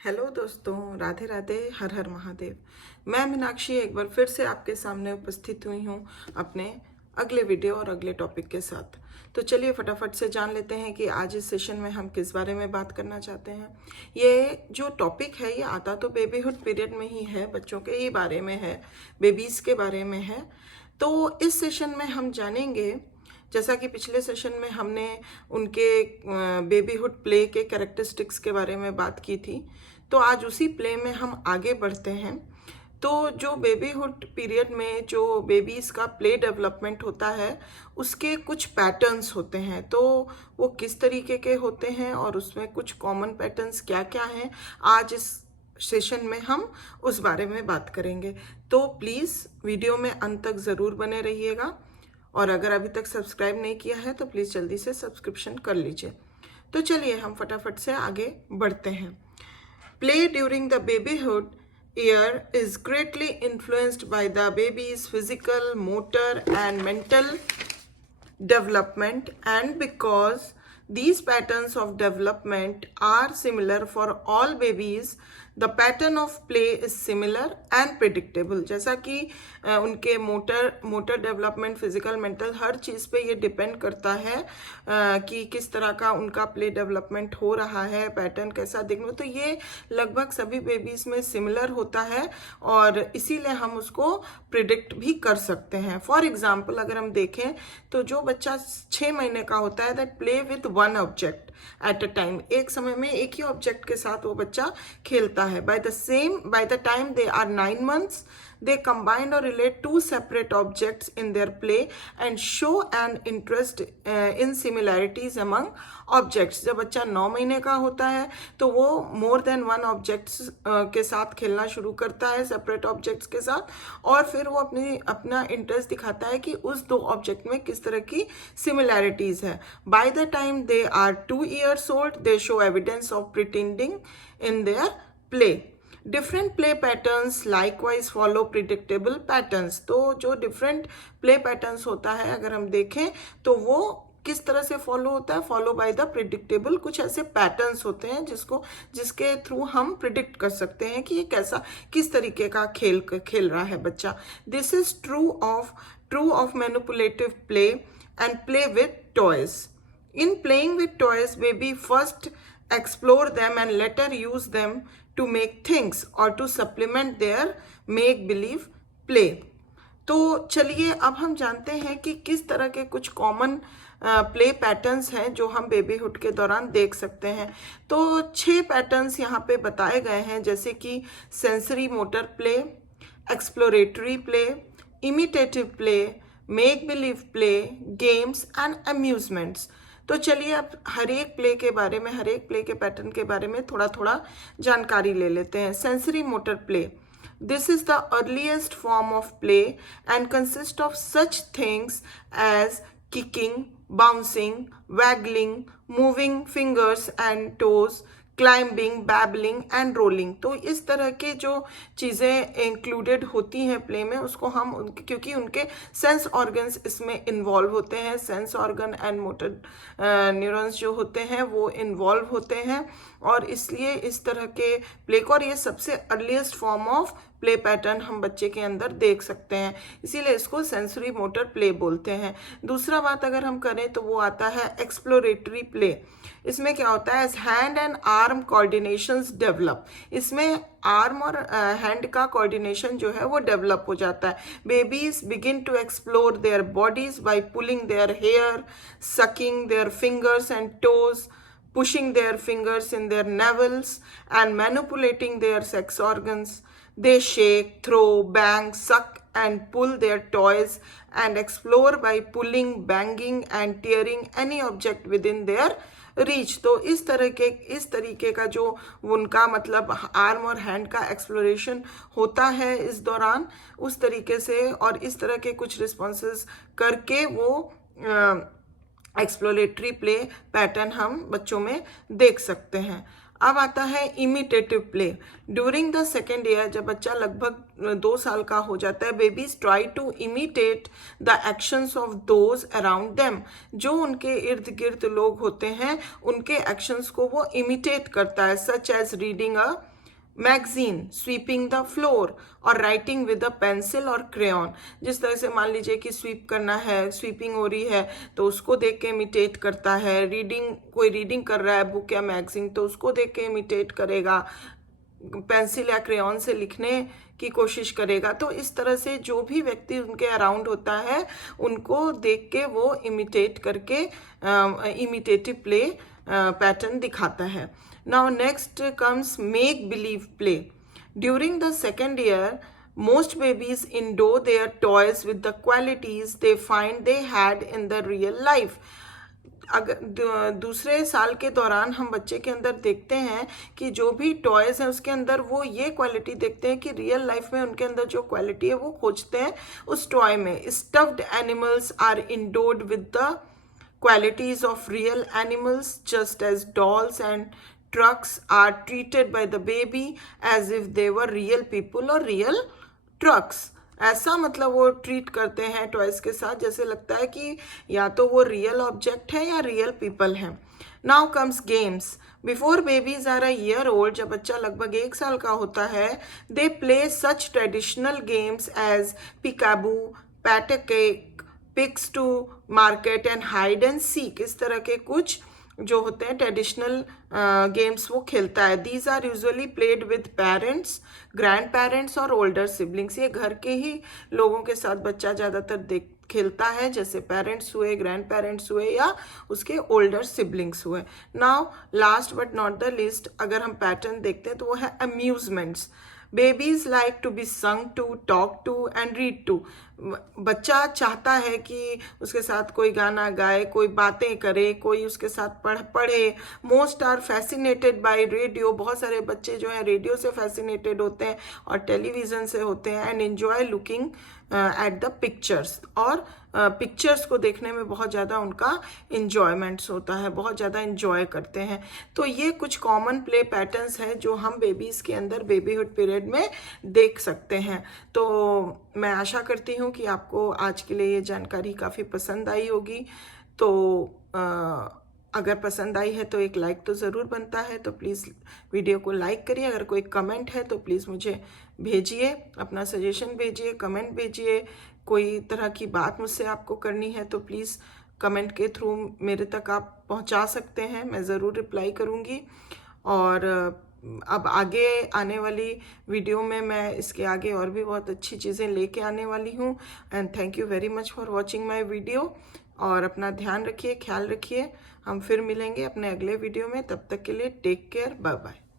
Hello दोस्तों, राधे राधे, हर हर महादेव। मैं मीनाक्षी एक बार फिर से आपके सामने उपस्थित हुई हूँ अपने अगले वीडियो और अगले टॉपिक के साथ। तो चलिए फटाफट से जान लेते हैं कि आज इस सेशन में हम किस बारे में बात करना चाहते हैं। ये जो टॉपिक है ये आता तो बेबीहुड पीरियड में ही है, बच्चों के ही बारे में है, बेबीज़ के बारे में है। तो इस सेशन में हम जानेंगे, जैसा कि पिछले सेशन में हमने उनके बेबीहुड प्ले के कैरेक्टरिस्टिक्स के बारे में बात की थी, तो आज उसी प्ले में हम आगे बढ़ते हैं। तो जो बेबीहुड पीरियड में जो बेबीज़ का प्ले डेवलपमेंट होता है उसके कुछ पैटर्न्स होते हैं, तो वो किस तरीके के होते हैं और उसमें कुछ कॉमन पैटर्न्स क्या क्या हैं, आज इस सेशन में हम उस बारे में बात करेंगे। तो प्लीज़ वीडियो में अंत तक ज़रूर बने रहिएगा, और अगर अभी तक सब्सक्राइब नहीं किया है तो प्लीज़ जल्दी से सब्सक्रिप्शन कर लीजिए। तो चलिए हम फटाफट से आगे बढ़ते हैं। Play during the babyhood year is greatly influenced by the baby's physical, motor, and mental development, and because these patterns of development are similar for all babies, the pattern of play is similar and predictable। जैसा कि उनके motor development, physical, mental, हर चीज़ पे ये depend करता है कि किस तरह का उनका प्ले डेवलपमेंट हो रहा है, पैटर्न कैसा दिखने, तो ये लगभग सभी बेबीज़ में सिमिलर होता है और इसीलिए हम उसको प्रिडिक्ट भी कर सकते हैं। फॉर एग्जाम्पल अगर हम देखें तो जो बच्चा 6 महीने का होता है, that play with one object at a time, एक समय में एक ही ऑब्जेक्ट के साथ वो बच्चा खेलता है। By the time they are 9 months, they combine or relate two separate objects in their play and show an interest in similarities among objects। जब बच्चा 9 महीने का होता है तो वो मोर देन वन ऑब्जेक्ट्स के साथ खेलना शुरू करता है, सेपरेट ऑब्जेक्ट्स के साथ, और फिर वो अपना इंटरेस्ट दिखाता है कि उस दो ऑब्जेक्ट में किस तरह की सिमिलैरिटीज है। By the time they are 2 years old, they show evidence of pretending in their play। Different play patterns likewise follow predictable patterns. तो जो डिफरेंट प्ले पैटर्न्स होता है अगर हम देखें तो वो किस तरह से फॉलो होता है, फॉलो बाय द प्रिडिक्टेबल, कुछ ऐसे पैटर्न्स होते हैं जिसके थ्रू हम प्रिडिक्ट कर सकते हैं कि ये किस तरीके का खेल रहा है बच्चा। This is true of manipulative play and play with toys. In playing with toys baby first explore them and later use them to make things or to supplement their make believe play। तो चलिए अब हम जानते हैं कि किस तरह के कुछ कॉमन प्ले पैटर्न्स हैं जो हम बेबीहुड के दौरान देख सकते हैं। तो 6 पैटर्न्स यहाँ पे बताए गए हैं, जैसे कि sensory motor play, exploratory play, imitative play, make believe play, games and amusements. तो चलिए अब हर एक प्ले के पैटर्न के बारे में थोड़ा थोड़ा जानकारी ले लेते हैं। Sensory motor play, this is the earliest form of play and consist of such things as kicking, bouncing, waggling, moving fingers and toes, climbing, babbling and rolling. तो इस तरह के जो चीज़ें इंक्लूडेड होती हैं प्ले में, उसको हम क्योंकि उनके सेंस ऑर्गन्स इसमें इन्वॉल्व होते हैं, sense organ and motor neurons जो होते हैं वो इन्वॉल्व होते हैं, और इसलिए इस तरह के प्ले को, और ये सबसे earliest form of play pattern हम बच्चे के अंदर देख सकते हैं, इसीलिए इसको सेंसरी मोटर प्ले बोलते हैं। दूसरा बात अगर हम करें तो वो आता है एक्सप्लोरेटरी प्ले। इसमें क्या होता है, hand and arm coordinations develop. इसमें आर्म और हैंड का कोऑर्डिनेशन जो है वो डेवलप हो जाता है। Babies begin to explore their bodies by pulling their hair, sucking their fingers and toes, pushing their fingers in their navels and manipulating their sex organs। They shake, throw, bang, suck and pull their toys and explore by pulling, banging and tearing any object within their reach। तो इस तरीके का जो उनका मतलब arm और hand का exploration होता है इस दौरान, उस तरीके से और इस तरह के कुछ रिस्पॉन्सेस करके वो एक्सप्लोरेटरी प्ले पैटर्न हम बच्चों में देख सकते हैं। अब आता है imitative play. During the second year, जब बच्चा लगभग 2 साल का हो जाता है, babies try to imitate the actions of those around them. जो उनके इर्द गिर्द लोग होते हैं उनके एक्शंस को वो इमिटेट करता है, such as reading a magazine, sweeping the floor और राइटिंग विद अ पेंसिल और क्रेयॉन। जिस तरह से मान लीजिए कि स्वीप करना है, स्वीपिंग हो रही है तो उसको देख के इमिटेट करता है, रीडिंग, कोई रीडिंग कर रहा है बुक या मैगजीन तो उसको देख के इमिटेट करेगा, पेंसिल या क्रेयॉन से लिखने की कोशिश करेगा। तो इस तरह से जो भी व्यक्ति उनके अराउंड होता है उनको देख के वो इमिटेट करके इमिटेटिव प्ले पैटर्न दिखाता है। Now next comes make believe play. During the second year most babies endow their toys with the qualities they find they had in the real life। अगर दूसरे साल के दौरान हम बच्चे के अंदर देखते हैं कि जो भी टॉयज हैं उसके अंदर वो ये क्वालिटी देखते हैं कि रियल लाइफ में उनके अंदर जो क्वालिटी है वो खोजते हैं उस टॉय में। Stuffed animals are endowed with the qualities of real animals, just as dolls and trucks are treated by the baby as if they were real people or real trucks। ऐसा मतलब वो treat करते हैं toys के साथ जैसे लगता है कि या तो वो रियल ऑब्जेक्ट है या रियल पीपल है। Now comes games. Before babies are a year old, जब बच्चा लगभग 1 साल का होता है, they play such traditional games as peekaboo, pat cake, pigs to market and hide and seek. इस तरह के कुछ जो होते हैं ट्रेडिशनल गेम्स वो खेलता है। These are usually played with parents, grandparents और ओल्डर सिबलिंग्स। ये घर के ही लोगों के साथ बच्चा ज़्यादातर खेलता है, जैसे पेरेंट्स हुए, ग्रैंड पेरेंट्स हुए या उसके ओल्डर सिबलिंग्स हुए। Now last but not the least अगर हम पैटर्न देखते हैं तो वो है amusements. Babies like to be sung to, talk to and read to. बच्चा चाहता है कि उसके साथ कोई गाना गाए, कोई बातें करे, कोई उसके साथ पढ़े। Most are fascinated by radio. बहुत सारे बच्चे जो हैं रेडियो से फैसिनेटेड होते हैं और टेलीविजन से होते हैं। And enjoy looking at the pictures, और पिक्चर्स को देखने में बहुत ज़्यादा उनका इंजॉयमेंट्स होता है, बहुत ज़्यादा इंजॉय करते हैं। तो ये कुछ कॉमन प्ले पैटर्न्स हैं जो हम बेबीज़ के अंदर बेबीहुड पीरियड में देख सकते हैं। तो मैं आशा करती हूँ कि आपको आज के लिए ये जानकारी काफ़ी पसंद आई होगी। तो अगर पसंद आई है तो एक लाइक तो ज़रूर बनता है, तो प्लीज़ वीडियो को लाइक करिए। अगर कोई कमेंट है तो प्लीज़ मुझे भेजिए, अपना सजेशन भेजिए, कमेंट भेजिए। कोई तरह की बात मुझसे आपको करनी है तो प्लीज़ कमेंट के थ्रू मेरे तक आप पहुंचा सकते हैं, मैं ज़रूर रिप्लाई करूंगी। और अब आगे आने वाली वीडियो में मैं इसके आगे और भी बहुत अच्छी चीज़ें लेके आने वाली हूँ। And thank you very much for watching my video. और अपना ध्यान रखिए, ख्याल रखिए। हम फिर मिलेंगे अपने अगले वीडियो में, तब तक के लिए टेक केयर, बाय बाय।